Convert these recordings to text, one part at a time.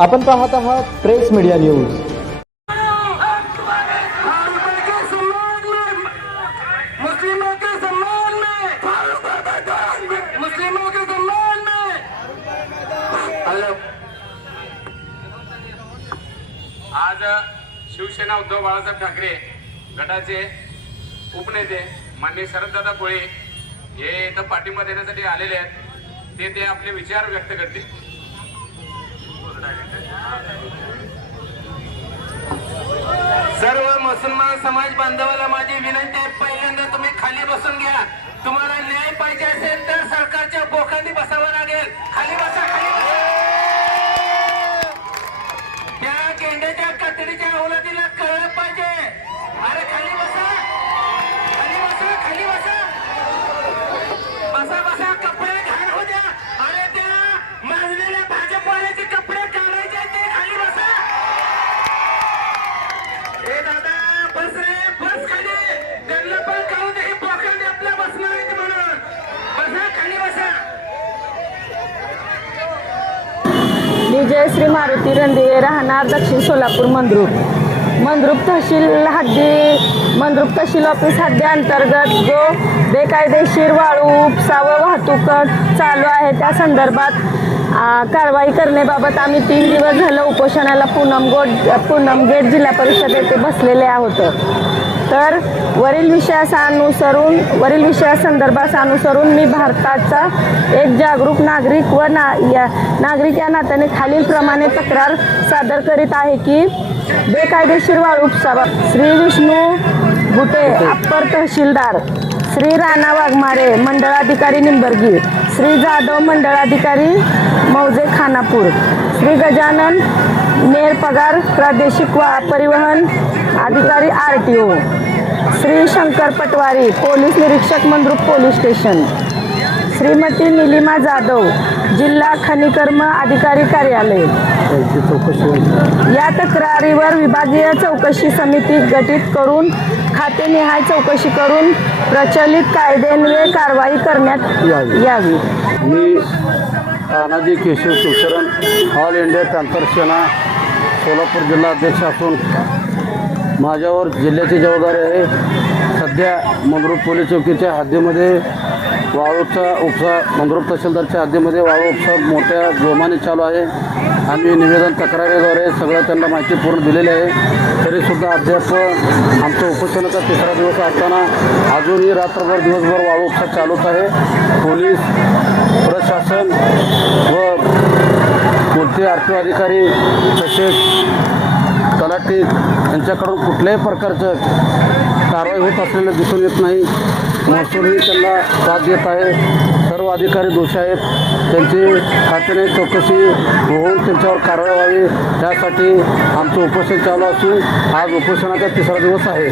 आपण पाहत आहात प्रेस मीडिया न्यूज। आज शिवसेना उद्धव बाळासाहेब ठाकरे गटाचे उपनेते माननीय शरददादा कोळे हे इथं पाठिंबा देण्यासाठी आलेले आहेत। ते आपले विचार व्यक्त करतील। सर्व मुसलमान समाज बांधवाला माझी विनंती आहे, पहिल्यांदा तुम्ही खाली बसून घ्या। तुम्हाला न्याय पाहिजे असेल तर सरकारच्या बोकांडी बसावं लागेल। खाली बसा, खाली बसा। त्या गेंड्याच्या कातडीच्या औलादीला कळलं पाहिजे। अरे खाली बसा, खाली बसा, खाली बसा, बसा बसा। कपडे घाण हो द्या। अरे त्या माजलेल्या भाजपवाल्याचे कपडे काढायचे ते खाली बसा। ए दादा बस रे, बस खाली। त्यांना पण कळू दे बोकांडी आपल्या बसणार आहेत म्हणून। बसा, खाली बसा। मी जयश्री मारुती रणदिवे, राहणार दक्षिण सोलापूर मंद्रुप तहसील ऑफिस हद्दीअंतर्गत जो बेकायदेशीर वाळू उपसा व वाहतूक चालू आहे त्या संदर्भात कारवाई करण्याबाबत आम्ही 3 दिवस झालं उपोषणाला पूनम गेट जिल्हा परिषद येथे बसलेले आहोत। तर वरील विषयासंदर्भात अनुसरून मी भारताचा एक जागरूक नागरिक व नागरिक या नात्याने खालील प्रमाणे तक्रार सादर करीत आहे की बेकायदेशीर वाळू उपसा श्री विष्णू गुटे अप्पर तहसीलदार, श्री राणा वाघमारे मंडळाधिकारी निंबर्गी, श्री जाधव मंडळाधिकारी मौजे खानापूर, श्री गजानन मेरपगार प्रादेशिक परिवहन अधिकारी RTO, श्री शंकर पटवारी पोलीस निरीक्षक मंद्रुप पोलीस स्टेशन, श्रीमती निलिमा जाधव जिल्हा खनिकर्म अधिकारी कार्यालय। या तक्रारीवर विभागीय चौकशी समिती गठीत करून खातेनिहाय चौकशी करून प्रचलित कायद्यान्वये कारवाई करण्यात यावी। मी Tanaji Keshav Shivsharan All India Panther Sena Solapur जिल्हा अध्यक्ष असून माझ्यावर जिल्ह्याची जबाबदारी आहे। सध्या मंद्रुप पोलीस चौकीच्या हद्दीमध्ये वाळूचा उपसा, मंद्रुप तहसीलदारच्या हद्दीमध्ये वाळू उपसा मोठ्या जोमाने चालू आहे। आम्ही निवेदन तक्रारीद्वारे सगळं त्यांना माहिती पूर्ण दिलेली आहे। तरीसुद्धा अद्याप आमचं उपोषणाचा 3रा दिवस असताना अजूनही रात्रभर दिवसभर वाळू उपसा चालूच आहे। पोलीस प्रशासन व कोणते RTO अधिकारी तसेच तलाठी यांच्याकडून कुठल्याही प्रकारचं कारवाई होत असलेलं दिसून येत नाही। महसूलही त्यांना साथ देत आहे। सर्व अधिकारी दोषी आहेत, त्यांची खात्याने चौकशी होऊन त्यांच्यावर कारवाई व्हावी त्यासाठी आमचं उपोषण चालू असून आज उपोषणाचा 3रा दिवस आहे।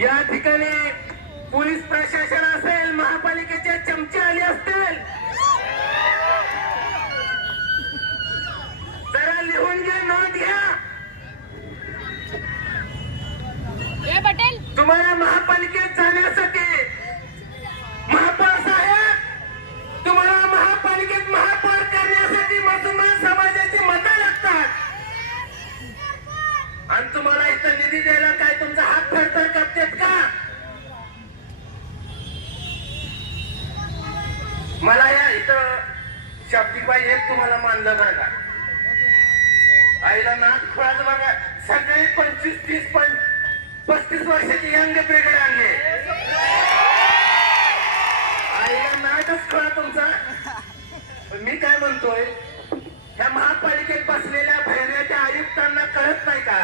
या ठिकाणी पोलीस प्रशासन असेल, महापालिकेचे चमचे आले असतील, जरा लिहून घ्या, नोंद घ्या। तुम्हाला महापालिकेत जाण्यासाठी महापौर साहेब, तुम्हाला महापालिकेत महापौर करण्यासाठी मुसलमान समाजाची मतं लागतात आणि तुम्हाला इथं निधी द्यायला काय तुमचा हात थरथर कापतेत का? मला या इथं शाब्दिकबाई एक तुम्हाला मानलं बघा, आईला नाक खुळाचं बघा। सगळे 25, 30, 35 वर्षाची यंग ब्रिगेड आणले। आईला नाकच खुळा तुमचा। मी काय म्हणतोय, ह्या महापालिकेत बसलेल्या भैर्याच्या आयुक्तांना कळत नाही का?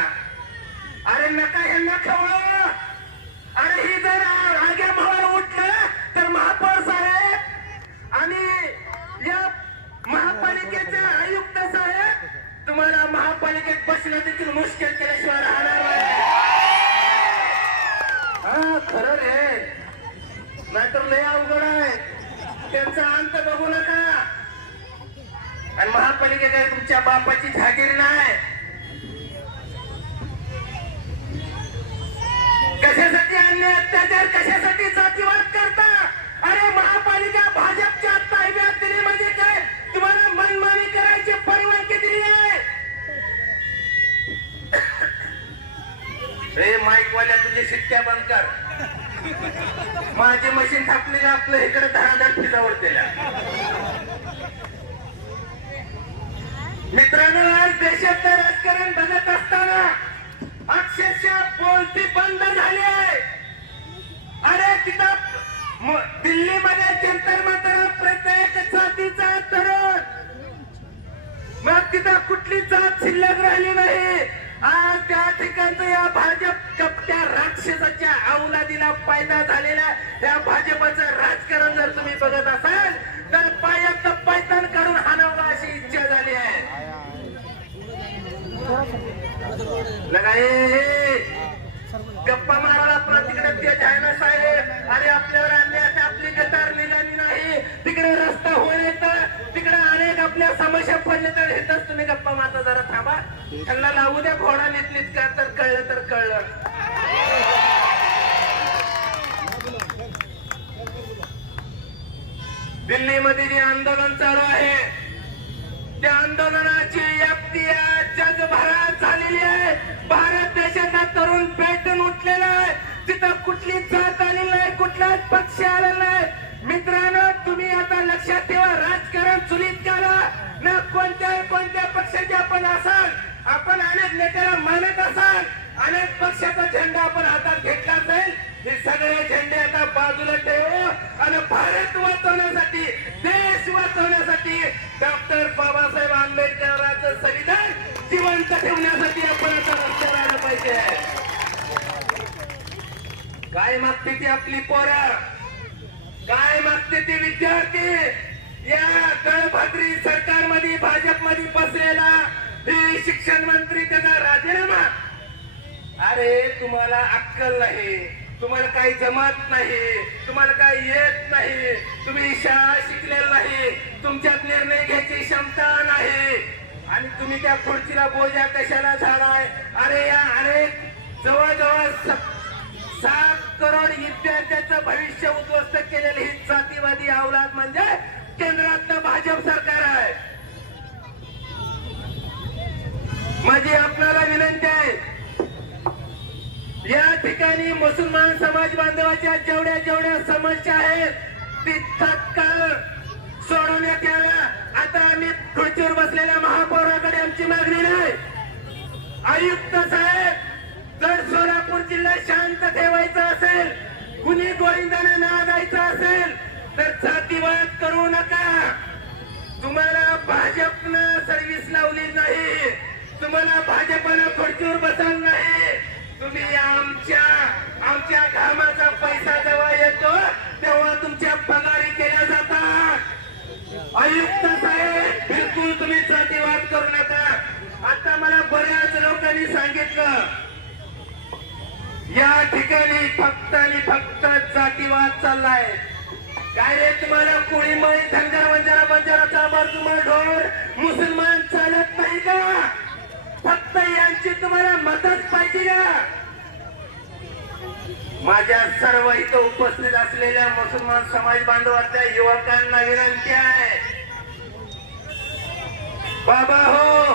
अरे नका ह्यांना खवळू। अरे ही जर आग्या भावाला उठलं तर महापौर साहेब आणि या महापालिकेचे आयुक्त साहेब तुम्हाला महापालिकेत बसणं देखील मुश्किल केल्याशिवाय राहणार नाही। हा खरं रे, नाहीतर लय अवघड आहे। त्यांचा अंत बघू नका। आणि महापालिका काय तुमच्या बापाची जागीर नाही. कशासाठी अन्याय अत्याचार, कशासाठी जातीवाद करता? अरे महापालिका भाजपच्या ताब्यात दिली म्हणजे काय तुम्हाला मनमानी करायची परवानगी दिली आहे? रे माईकवाल्या तुझी शिट्ट्या बंद कर. माझी मशीन थापली का आपलं इकडे धडाधड फिजावर दिल्या. मित्रांनो, आज देशातलं राजकारण बघत असताना अक्षरशः बोलती बंद झाली आहे. अरे तिथं दिल्लीमध्ये जंतर मंतर प्रत्येक जातीचा तरुण, मग तिथं कुठली जात शिल्लक राहिली नाही. आज त्या ठिकाणचं या भाजप कपट्या राक्षसाच्या अवलादीला पैदा झालेल्या या भाजपचं राजकारण जर तुम्ही बघत असाल तर पायात पैतान काढून हाणावं अशी इच्छा झाली आहे. गप्पा मारायला आपला तिकडे ते जायला साहेब, अरे आपल्यावर अन्याय, आपली गटार निघाली नाही, तिकडे रस्ता होण्याचा, तिकडे अनेक आपल्या समस्या पडले तर हेच तुम्ही गप्पा मारता. जरा थांबा, त्यांना लावू द्या घोडा नीट का, तर कळलं तर कळलं. दिल्लीमध्ये जे आंदोलन चालू आहे त्या आंदोलनाची व्याप्ती जगभरात झालेली आहे. भारत देशाचा तरुण पेटून उठलेला आहे. तिथं कुठली जात आलेली नाही, कुठलाच पक्ष आलेला नाही. मित्रांनो, तुम्ही आता लक्षात ठेवा, राजकारण चुलीत करा ना. कोणत्या पक्षाचे आपण असाल, आपण अनेक नेत्याला मानत असाल, अनेक पक्षाचा झेंडा आपण हातात घेतला असेल, हे सगळे झेंडे आता बाजूला ठेवू आणि भारत वाचवण्यासाठी, देश वाचवण्यासाठी, डॉक्टर बाबासाहेब आंबेडकरांचं संविधान जिवंत ठेवण्यासाठी आपण आता रस्त्यावर आलं पाहिजे. काय मागते ती आपली पोरं, काय मागते ते विद्यार्थी? या दळभद्री सरकारमध्ये भाजपमध्ये बसलेला हे शिक्षण मंत्री, त्याचा राजीनामा. अरे तुम्हाला अक्कल नाही, तुम्हाला काही जमत नाही, तुम्हाला काही येत नाही, तुम्ही शाळा शिकलेला नाही, तुमच्यात निर्णय घ्यायची क्षमता नाही आणि तुम्ही त्या खुर्चीला बोजा कशाला झालाय? अरे या अनेक जवळजवळ 7 करोड विद्यार्थ्यांचं भविष्य उद्ध्वस्त केलेलं ही जातीवादी अवलाद म्हणजे केंद्रातलं भाजप सरकार आहे. माझी आपल्याला विनंती आहे, या ठिकाणी मुसलमान समाज बांधवाच्या जेवढ्या समस्या आहेत ती तात्काळ सोडवण्यात याव्या. आता आम्ही खुर्चीवर बसलेल्या महापौराकडे आमची मागणी नाही. आयुक्त साहेब, जर सोलापूर जिल्हा शांत ठेवायचा असेल, कुणी गोविंदाने नादायचं असेल तर जातीवाद करू नका. तुम्हाला भाजपनं सर्व्हिस लावली नाही, तुम्हाला भाजपनं खुर्चीवर बसवलं नाही. तुम्ही आमच्या घामाचा पैसा जेव्हा येतो तेव्हा तुमच्या पगारी केल्या जातात. आयुक्त साहेब, बिलकुल तुम्ही जातीवाद करू नका. आता मला बऱ्याच लोकांनी सांगितलं या ठिकाणी फक्त आणि फक्त जातीवाद चाललाय. काय रे, तुम्हाला कोळी मळी धनगर वंजारा बंजाराचा मर्जुमळ ढोर मुसलमान चालत नाही का? फक्त यांची तुम्हाला मदत पाहिजे का? माझ्या सर्व इथं उपस्थित असलेल्या मुसलमान समाज बांधवातल्या युवकांना विनंती आहे, बाबा हो,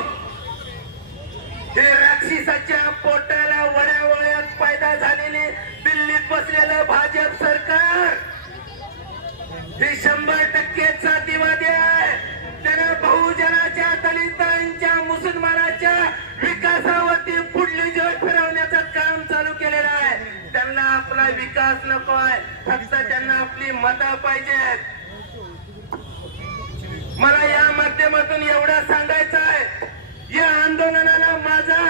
हे राक्षसाच्या पोटाला वळ्यावळ्यात पैदा झालेले दिल्लीत बसलेलं भाजप सरकार हे 100% जातीवादी आहे. त्याने बहुजनाच्या, दलितांच्या, मुसलमानाच्या विकासावरती पुढली जोड फिरवण्याचं काम चालू केलेलं आहे. त्यांना आपला विकास नको आहे, फक्त त्यांना आपली मतं पाहिजेत. मला या माध्यमातून एवढं सांगायचं आहे, या आंदोलनाला माझा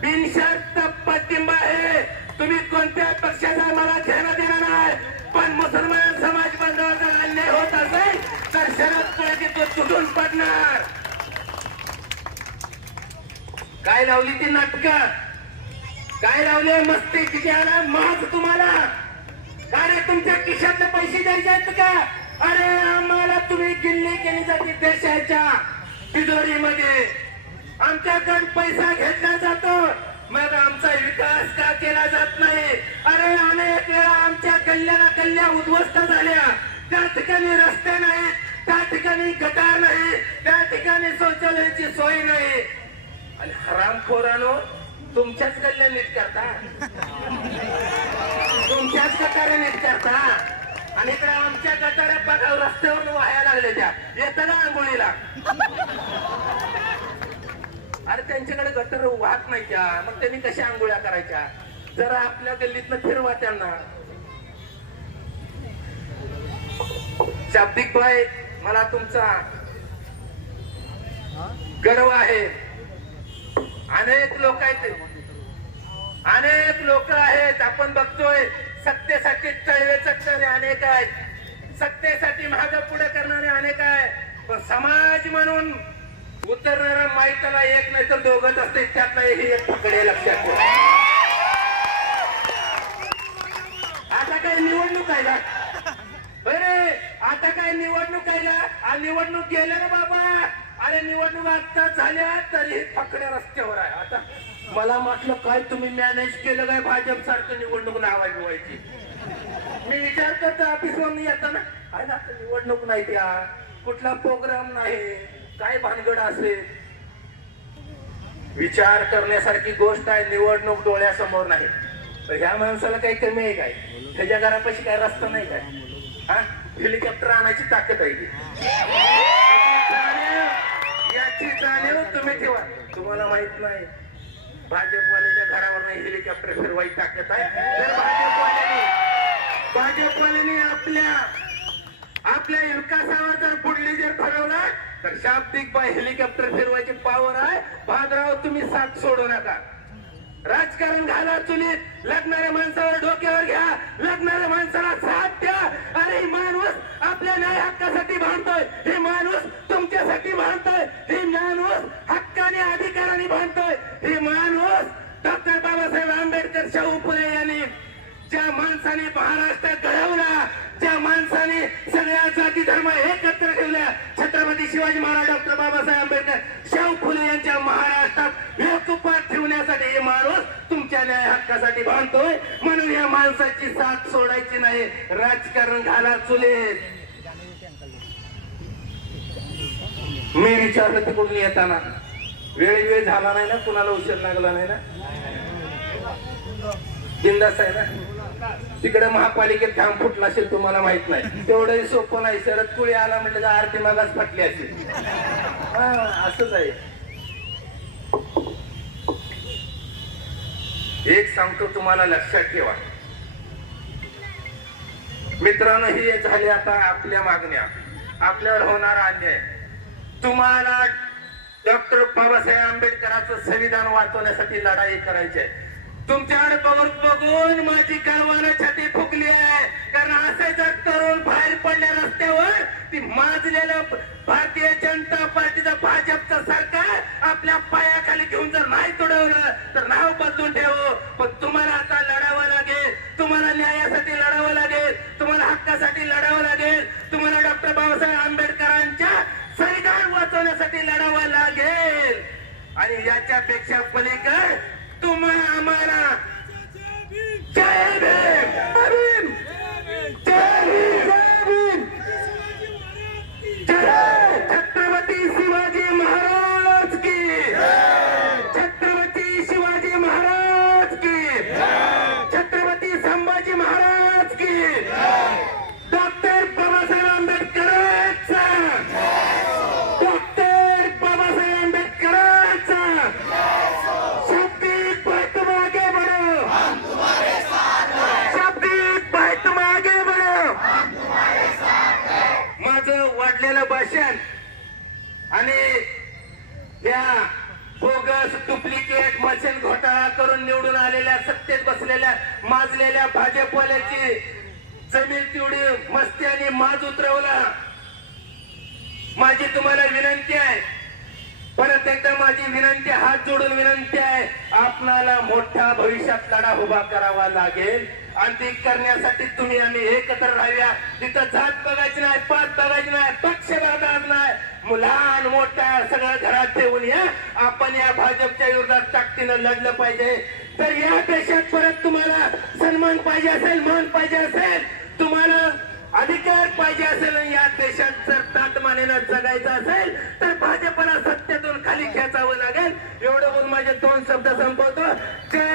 बिनशर्त पाठिंबा आहे. तुम्ही कोणत्या पक्षाचा मला घेणं देणं नाही, पण मुसलमान समाज बांधवाचा अन्याय होत असेल तर शरद पवार तो तुटून पडणार. काय लावली ती नाटकं, काय लावले मस्ती किती माज तुम्हाला? काय रे, तुमच्या खिशातले पैसे द्यायचे आहेत का? अरे आम्हाला तुम्ही गिल्ली केली जाते देशाच्या. तिजोरीमध्ये आमच्याकडून पैसा घेतला जातो, मग आमचा विकास का केला जात नाही? अरे अनेक वेळा आमच्या गल्ल्या उद्ध्वस्त झाल्या, त्या ठिकाणी रस्ते नाहीत, त्या ठिकाणी गटार नाही, त्या ठिकाणी शौचालयाची सोय नाही. आणि हरामखोरानो तुमच्याच गल्ल्या नीट करता, तुमच्याच गटारे नीट करता, आणि इकडे आमच्या गटाऱ्या बघा रस्त्यावरून वाया लागले, त्या येतं ना आंघोळीला. अरे त्यांच्याकडे गटर वाहत नाही त्या, मग त्यांनी कशा आंघोळ्या करायच्या? जरा आपल्या गल्लीतनं फिरवा त्यांना. शाब्दिक भाई, मला तुमचा गर्व आहे. अनेक लोक आहेत, अनेक लोक आहेत, आपण बघतोय सत्तेसाठी तळवे चटणारे अनेक आहेत, सत्तेसाठी मागं पुढे करणारे अनेक आहेत, पण समाज म्हणून उतरणारा माहिताला एक नाही तर दोघच असते, त्यातला हे एक पकडे लक्षात ठेवा. आता काय निवडणूक आहे का? अरे आता काय निवडणूक आहे का? निवडणूक गेल्या ना बाबा. अरे निवडणूक आता झाल्या तरी फकड्या रस्त्यावर आहे. आता मला म्हटलं काय तुम्ही मॅनेज केलं काय भाजप सारखं निवडणूक नावा ठेवायची? मी विचार करतो ऑफिस वरून येताना, आहे ना निवडणूक नाही, त्या कुठला प्रोग्राम नाही, काय भानगड असेल. विचार करण्यासारखी गोष्ट आहे, निवडणूक डोळ्यासमोर नाही. तर ह्या माणसाला काही कमी आहे काय? त्याच्या घरापाशी काय रस्ता नाही काय? हा हेलिकॉप्टर आणायची ताकद आहे की? याची जाणीव तुम्ही ठेवा. तुम्हाला माहित नाही भाजपवाल्याच्या घरावर नाही हेलिकॉप्टर फिरवायची ताकद आहे. तर भाजपवाल्यांनी आपल्या विकासावर जर पुढली जर ठरवलं तर शाब्दिक बाय हेलिकॉप्टर फिरवायची पावर आहे. भादराव तुम्ही साथ सोडू नका. राजकारण घाला चुलीत, लग्नाऱ्या माणसावर डोक्यावर घ्या, लग्नाऱ्या माणसाला साथ द्या. अरे माणूस आपल्या न्याय हक्कासाठी भांडतोय, हे माणूस तुमच्यासाठी भांडतोय, हे माणूस हक्काने अधिकाराने भांडतोय, हे माणूस डॉक्टर बाबासाहेब आंबेडकर, शाहू फुले यांनी ज्या माणसाने महाराष्ट्र घडवला, ज्या माणसाने सगळ्या जाती धर्म एकत्र ठेवल्या, छत्रपती शिवाजी महाराज, डॉक्टर बाबासाहेब आंबेडकर, शाहू फुले यांच्या महाराष्ट्रात लोकपात ठेवण्यासाठी हे माणूस तुमच्या न्याय हक्कासाठी भांडतोय. म्हणून या माणसाची साथ सोडायची नाही. राजकारण घाला चुलीत. मी विचारलं तिकडून येताना, वेळ झाला नाही ना, कुणाला उशीर लागला नाही ना, बिंदास आहे ना. तिकडे महापालिकेत घाम फुटला असेल तुम्हाला माहित नाही, तेवढंही सोपं नाही. शरद कुळी आला म्हटलं का आरती मागास फाटली असेल. हा असंच आहे. एक सांगतो तुम्हाला, लक्षात ठेवा मित्रांनो, ही झाली आता आपल्या मागण्या, आपल्यावर होणारा अन्याय. तुम्हाला डॉक्टर बाबासाहेब आंबेडकरांचं संविधान वाचवण्यासाठी लढाई करायची आहे. तुमच्याकडे बघून माझी कळवाला छाती फुगली आहे. कारण असे जर तरुण बाहेर पडल्या रस्त्यावर, ती माजलेलं भारतीय जनता पार्टीचं भाजपचं सरकार आपल्या पायाखाली घेऊन जर नाही तुडवलं तर नाव बदलून ठेवू. पण तुम्हाला आता लढावं लागेल, तुम्हाला न्यायासाठी लढावं लागेल, तुम्हाला हक्कासाठी लढावं लागेल, तुम्हाला डॉक्टर बाबासाहेब आंबेडकरांच्या संविधान वाचवण्यासाठी लढावं लागेल. आणि याच्यापेक्षा पलीकडे तुम्हाला आम्हाला जय भीम, जय भीम, जय छत्रपती शिवाजी महाराज की, छत्रपती शिवाजी महाराज की, छत्रपती संभाजी महाराज की, डॉक्टर बाबासाहेब आंबेडकरांचा, डॉक्टर बाबासाहेब आंबेडकरांचा. भाषण आणि या बोगस डुप्लिकेट मशीन घोटाळा करून निवडून आलेल्या, सत्तेत बसलेल्या माजलेल्या भाजपवाल्याची जमीन तेवढी मस्ती आणि माज उतरवला. माझी तुम्हाला विनंती आहे, परत एकदा माझी विनंती, हात जोडून विनंती आहे, आपणाला मोठ्या भविष्यात लढा उभा करावा लागेल. आणि ते करण्यासाठी तुम्ही आम्ही एकत्र राहूया. तिथं जात बघायची नाही, पात बघायची नाही, पक्ष बघायचा नाही. लहान मोठ्या सगळं घरात ठेवून या आपण या भाजपच्या विरोधात ताकदीनं लढलं पाहिजे. तर या देशात परत तुम्हाला सन्मान पाहिजे असेल, मान पाहिजे असेल, तुम्हाला अधिकार पाहिजे असेल, या देशात जर ताटमानेनं जगायचं असेल तर भाजपला सत्तेतून खाली खेचावं लागेल. एवढं बोलून माझे 2 शब्द संपवतो. जय